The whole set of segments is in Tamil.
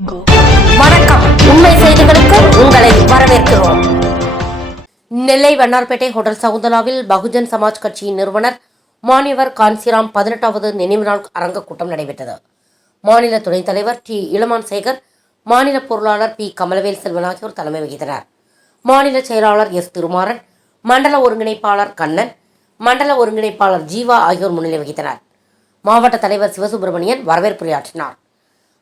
வணக்கம். உண்மை செய்திகளுக்கு உங்களை வரவேற்கிறோம். நெல்லை வண்ணார்பேட்டை ஹோட்டல் சகுந்தலாவில் பகுஜன் சமாஜ் கட்சியின் நிறுவனர் மாணிவர் காஞ்சிராம் 18வது நினைவு நாள் அரங்க கூட்டம் நடைபெற்றது. மாநில துணைத் தலைவர் டி. இளமான் சேகர், மாநில பொருளாளர் பி. கமலவேல் செல்வன் ஆகியோர் தலைமை வகித்தனர். மாநில செயலாளர் எஸ். திருமாறன், மண்டல ஒருங்கிணைப்பாளர் கண்ணன், மண்டல ஒருங்கிணைப்பாளர் ஜீவா ஆகியோர் முன்னிலை வகித்தனர். மாவட்ட தலைவர் சிவசுப்பிரமணியன் வரவேற்புரையாற்றினார்.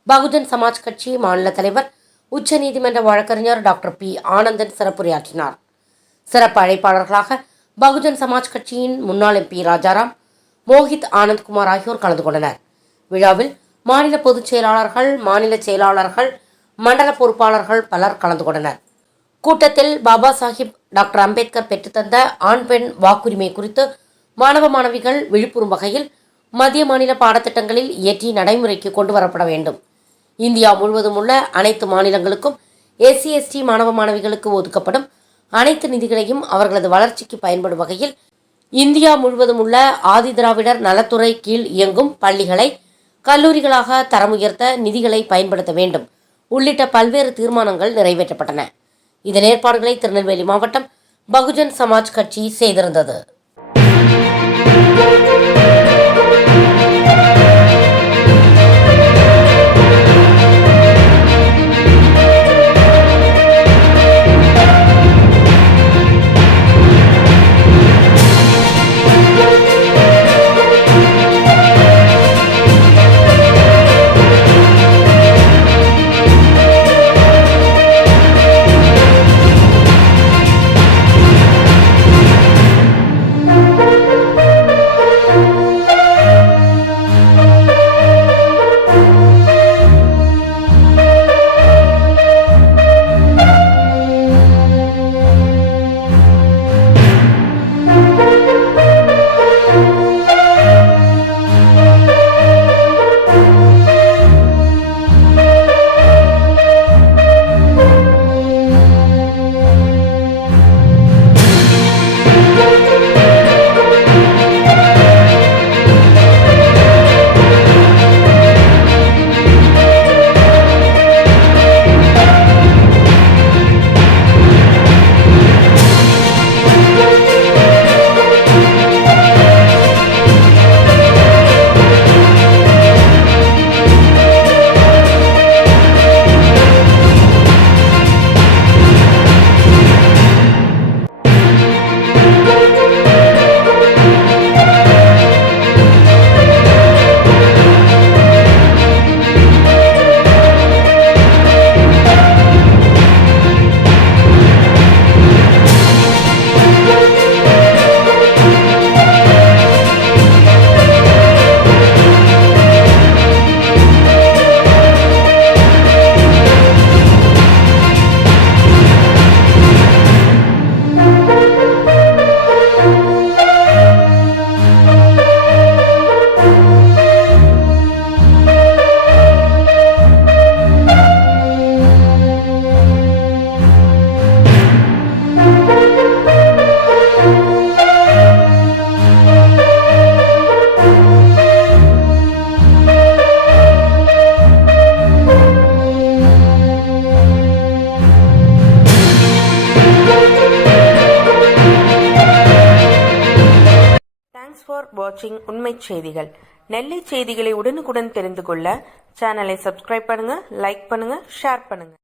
பகுஜன் சமாஜ் கட்சி மாநில தலைவர், உச்சநீதிமன்ற வழக்கறிஞர் டாக்டர் பி. ஆனந்தன் சிறப்புரையாற்றினார். சிறப்பு அழைப்பாளர்களாக பகுஜன் சமாஜ் கட்சியின் முன்னாள் MP ராஜாராம், மோஹித் ஆனந்த்குமார் ஆகியோர் கலந்து கொண்டனர். விழாவில் மாநில பொதுச் செயலாளர்கள், மாநில செயலாளர்கள், மண்டல பொறுப்பாளர்கள் பலர் கலந்து கொண்டனர். கூட்டத்தில் பாபா சாஹிப் டாக்டர் அம்பேத்கர் பெற்றுத்தந்த ஆண் பெண் வாக்குரிமை குறித்து மாணவ மாணவிகள் விழிப்புறும் வகையில் மத்திய மாநில பாடத்திட்டங்களில் இயற்றி நடைமுறைக்கு கொண்டு வரப்பட வேண்டும். இந்தியா முழுவதும் உள்ள அனைத்து மாநிலங்களுக்கும் SC/ST மாணவ மாணவிகளுக்கு ஒதுக்கப்படும் அனைத்து நிதிகளையும் அவர்களது வளர்ச்சிக்கு பயன்படும் வகையில் இந்தியா முழுவதும் உள்ள ஆதிதிராவிடர் நலத்துறை கீழ் இயங்கும் பள்ளிகளை கல்லூரிகளாக தரம் உயர்த்த நிதிகளை பயன்படுத்த வேண்டும் உள்ளிட்ட பல்வேறு தீர்மானங்கள் நிறைவேற்றப்பட்டன. இதன் ஏற்பாடுகளை திருநெல்வேலி மாவட்டம் பகுஜன் சமாஜ் கட்சி செய்திருந்தது. ஃபார் வாட்சிங் உண்மை செய்திகள். நெல்லை செய்திகளை உடனுக்குடன் தெரிந்து கொள்ள சேனலை சப்ஸ்கிரைப் பண்ணுங்க, லைக் பண்ணுங்க, ஷேர் பண்ணுங்க.